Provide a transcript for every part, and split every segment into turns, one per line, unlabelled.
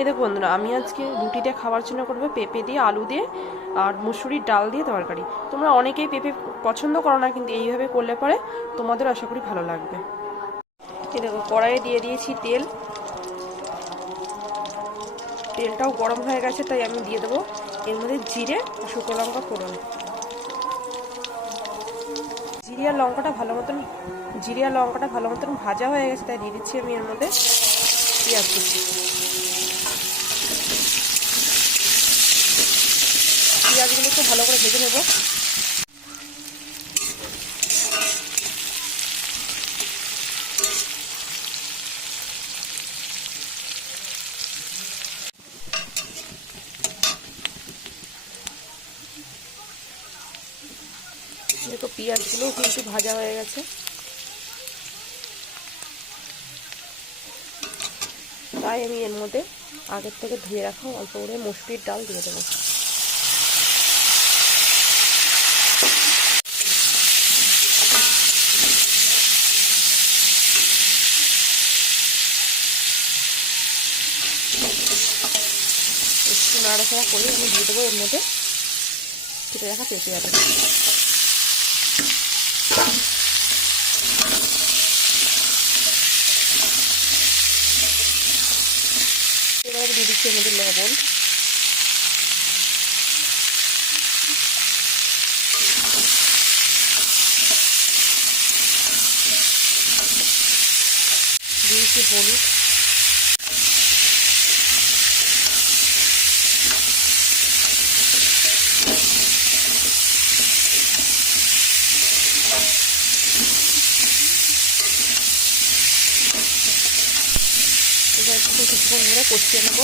এ দেখো বন্ধুরা, আমি আজকে রুটিটা খাওয়ার জন্য করব পেঁপে দিয়ে, আলু দিয়ে আর মুসুরির ডাল দিয়ে তরকারি। তোমরা অনেকেই পেঁপে পছন্দ করো না, কিন্তু এইভাবে করলে পরে তোমাদের আশা করি ভালো লাগবে। এ দেখো, কড়াইয়ে দিয়ে দিয়েছি তেল। তেলটাও গরম হয়ে গেছে, তাই আমি দিয়ে দেবো এর মধ্যে জিরে শুকনো লঙ্কা ফোড়ন। জিরে আর লঙ্কাটা ভালো মতন, জিরে আর লঙ্কাটা ভালো মতন ভাজা হয়ে গেছে, তাই দিয়ে দিচ্ছি আমি এর মধ্যে পেঁয়াজ কুচি। পেঁয়াজগুলো একটু ভালো করে ভেজে নেব। দেখো পেঁয়াজগুলো কিন্তু ভাজা হয়ে গেছে। তাই আমি এর মধ্যে আগের থেকে ধুয়ে রাখা অল্প করে মুসুরির ডাল দিয়ে দেবো একটু নাড়াচাড়া করে আমি দিয়ে দেবো এর মধ্যে কেটে রাখা পেঁপে আলু এবার দিয়ে দিচ্ছি এর লবণ। হলুদ এবার একটু কিছুক্ষণ ধরে কষিয়ে নেব।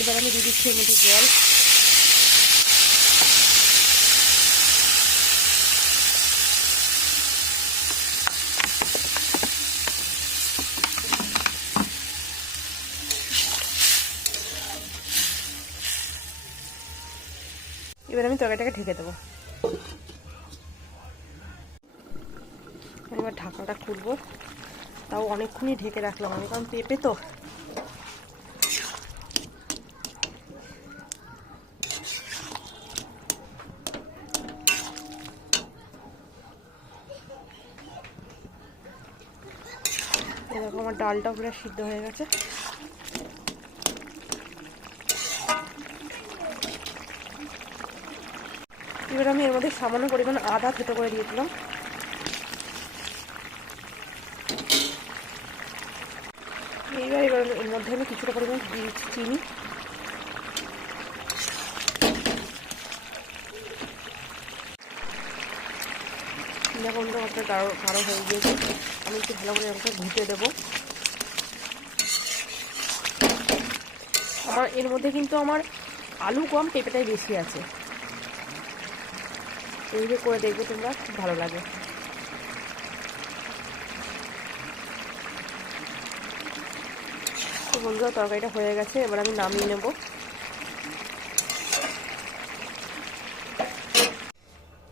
এবার আমি দিয়ে দিচ্ছি এর মধ্যে জল। এবার আমি তরকারিটাকে ঢেকে দেবো। এবার ঢাকাটা খুলবো। তাও অনেকক্ষণই ঢেকে রাখলাম আমি, কারণ পেঁপে তো। এরকম আমার ডালটা পুরো সিদ্ধ হয়ে গেছে। এবার আমি এর মধ্যে সামান্য পরিমাণ আদা থেতো করে দিয়েছিলাম। এইবার এবার এর মধ্যে আমি কিছুটা পরিমাণ দিয়েছি চিনি দেখো একটা গাঢ় গাঢ় হয়ে গিয়েছে। আমি একটু ভালো করে এরকম ঘুটে দেবো। আমার এর মধ্যে কিন্তু আমার আলু কম, পেঁপেটাই বেশি আছে। এইভাবে করে দেখবে তোমরা, খুব ভালো লাগে। বন্ধুরা, তরকারিটা হয়ে গেছে, এবার আমি নামিয়ে নেব।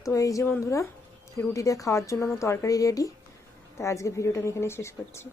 তো এই যে বন্ধুরা রুটি দিয়ে খাওয়ার জন্য আমার তরকারি রেডি তাই আজকে ভিডিওটা আমি এখানে শেষ করছি।